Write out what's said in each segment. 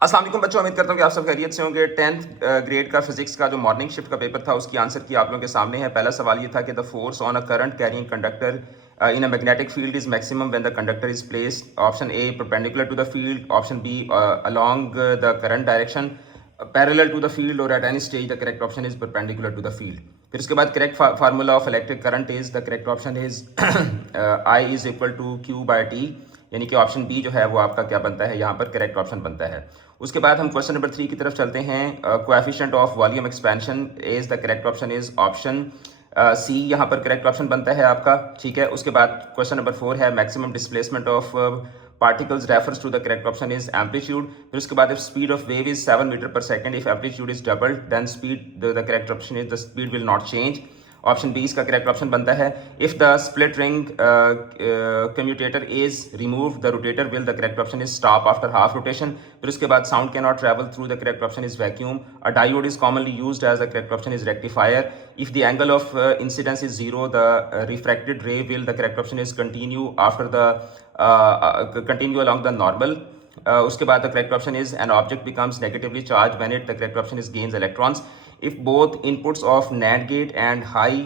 अस्सलाम वालेकुम बच्चों, उम्मीद करता हूँ कि आप सब खैरियत से होंगे। 10th ग्रेड का फिजिक्स का जो मॉर्निंग शिफ्ट का पेपर था उसकी आंसर की आप लोगों के सामने है। पहला सवाल ये था कि the force on a current carrying conductor in a magnetic field is maximum when the conductor is placed option A perpendicular to the field, option B along the current direction, parallel to the field और at any stage the correct option is perpendicular to the field. फिर उसके बाद correct formula of electric current is the correct option is I is equal to Q by T, यानी कि option B जो है वो आपका क्या बनता है, यहाँ पर करेक्ट ऑप्शन बनता है। उसके बाद हम क्वेश्चन नंबर 3 की तरफ चलते हैं। Coefficient of volume expansion is the correct option is option C, यहाँ पर करेक्ट ऑप्शन बनता है आपका। ठीक है, उसके बाद क्वेश्चन नंबर 4 है maximum displacement of particles refers to the correct option is amplitude। फिर उसके बाद if speed of wave is 7 meter per second, if amplitude is doubled then speed the correct option is the speed will not change। Option B इसका correct option बनता है। If the split ring commutator is remove the rotator will the correct option is stop after half rotation. फिर उसके बाद sound can not travel through the correct option is vacuum. A diode is commonly used as the correct option is rectifier. If the angle of incidence is zero the refracted ray will the correct option is continue after the continue along the normal. उसके बाद the correct option is an object becomes negatively charge when it the correct option is gains electrons. If both inputs of NAND gate and high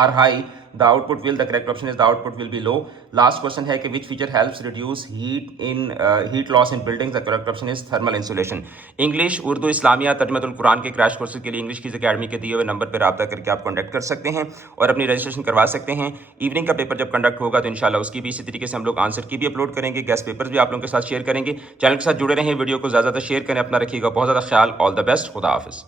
are high, the output will the correct option is the output will be low। Last question है कि which feature helps reduce heat loss in buildings, the correct option is thermal insulation। English, Urdu, Islamia, Tarjumatul Quran के crash courses के लिए इंग्लिश की अकेडमी के दिए हुए नंबर पर रब्ता करके आप कॉन्टैक्ट कर सकते हैं और अपनी रजिस्ट्रेशन करवा सकते हैं। इवनिंग का पेपर जब कंडक्ट होगा तो इंशाल्लाह उसकी भी इसी तरीके से हम लोग आंसर की भी अपलोड करेंगे, गेस्ट पेपर्स भी आप लोगों के साथ शेयर करेंगे। चैनल के साथ जुड़े रहें, वीडियो को ज़्यादा शेयर करें, अपना रखिएगा बहुत ज़्यादा ख्याल। ऑल द बेस्ट, खुदा हाफिज़।